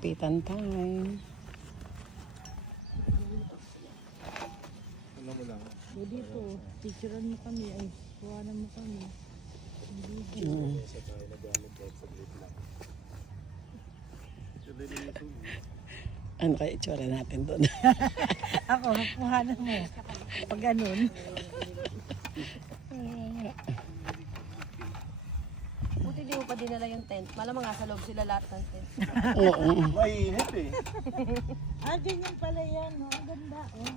Kapitan time. Ano mo lang? O dito, picturean mo kami, ay, kuhanan mo kami. Sa tayo nagamit kahit saglit lang. Ano kaya itsura natin doon? Ako, kuhanan mo. Pag ganun. Buti di mo pa dinala yung tent. Malamang nga sa loob sila lahat ng tent. Oo. Mainit eh. Ah, ganyan pala yan. Oh. Ang ganda. Oh.